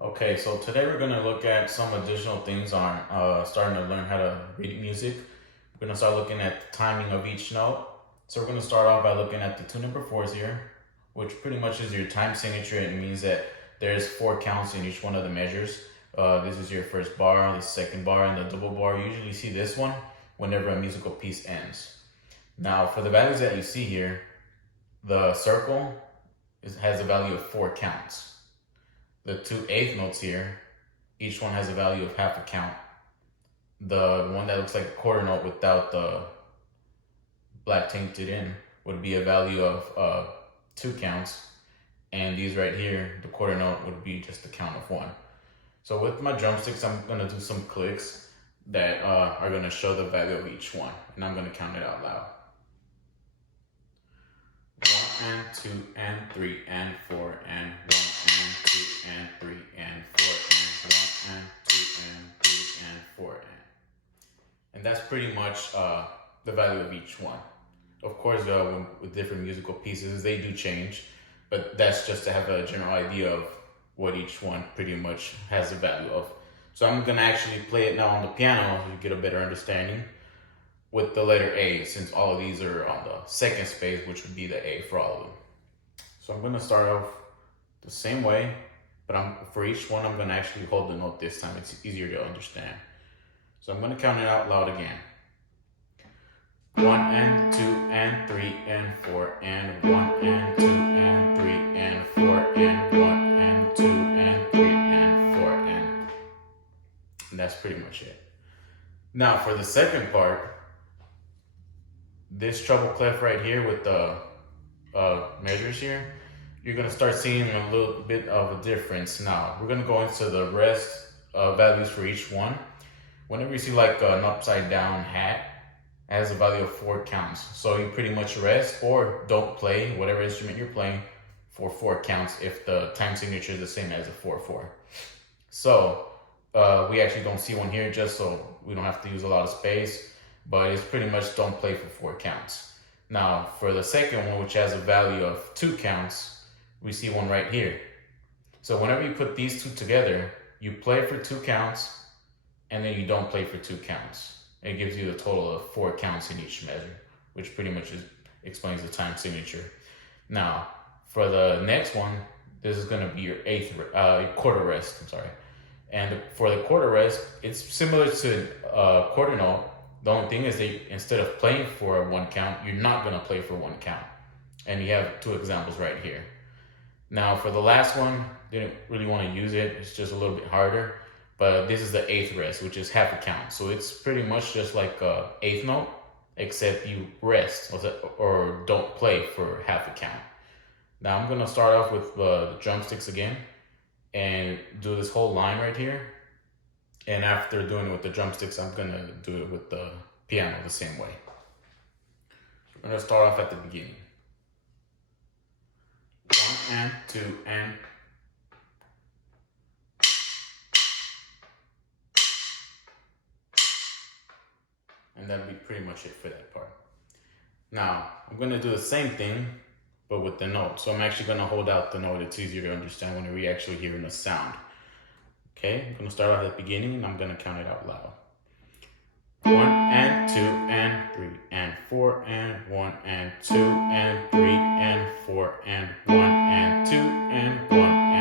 Okay, so today we're going to look at some additional things on starting to learn how to read music. We're going to start looking at the timing of each note. So we're going to start off by looking at the two number fours here, which pretty much is your time signature. It means that there's four counts in each one of the measures. This is your first bar, the second bar, and the double bar. You usually see this one whenever a musical piece ends. Now, for the values that you see here, the circle has a value of four counts. The two eighth notes here, each one has a value of half a count. The one that looks like a quarter note without the black tinted in would be a value of two counts. And these right here, the quarter note would be just a count of one. So with my drumsticks, I'm gonna do some clicks that are gonna show the value of each one. And I'm gonna count it out loud. 1 and 2 and 3 and 4 and 1 and 2 and 3 and 4 and 1 and 2 and 3 and 4 and that's pretty much the value of each one. Of course, with different musical pieces, they do change, but that's just to have a general idea of what each one pretty much has a value of. So I'm gonna actually play it now on the piano so you get a better understanding with the letter A, since all of these are on the second space, which would be the A for all of them. So I'm gonna start off the same way, but for each one, I'm gonna actually hold the note this time. It's easier to understand. So I'm gonna count it out loud again. 1 and 2 and 3 and 4 and 1 and 2 and 3 and 4 and 1 and 2 and 3 and 4 and that's pretty much it. Now for the second part, this treble clef right here with the measures here, you're gonna start seeing a little bit of a difference. Now we're gonna go into the rest values for each one. Whenever you see like an upside down hat, it has a value of four counts. So you pretty much rest or don't play whatever instrument you're playing for four counts if the time signature is the same as a 4/4. So we actually don't see one here just so we don't have to use a lot of space, but it's pretty much don't play for four counts. Now for the second one, which has a value of two counts, we see one right here. So whenever you put these two together, you play for two counts and then you don't play for two counts. It gives you a total of four counts in each measure, which pretty much explains the time signature. Now, for the next one, this is going to be your quarter rest. I'm sorry. And for the quarter rest, it's similar to quarter note. The only thing is that instead of playing for one count, you're not going to play for one count. And you have two examples right here. Now, for the last one, didn't really want to use it. It's just a little bit harder. But this is the eighth rest, which is half a count. So it's pretty much just like an eighth note, except you rest or don't play for half a count. Now I'm gonna start off with the drumsticks again and do this whole line right here. And after doing it with the drumsticks, I'm gonna do it with the piano the same way. I'm gonna start off at the beginning. 1 and 2 and that'd be pretty much it for that part. Now, I'm gonna do the same thing, but with the note. So I'm actually gonna hold out the note. It's easier to understand when we're actually hearing the sound. Okay, I'm gonna start off at the beginning and I'm gonna count it out loud. 1 and 2 and 3 and 4 and 1 and 2 and 3 and 4 and 1 and 2 and 1 and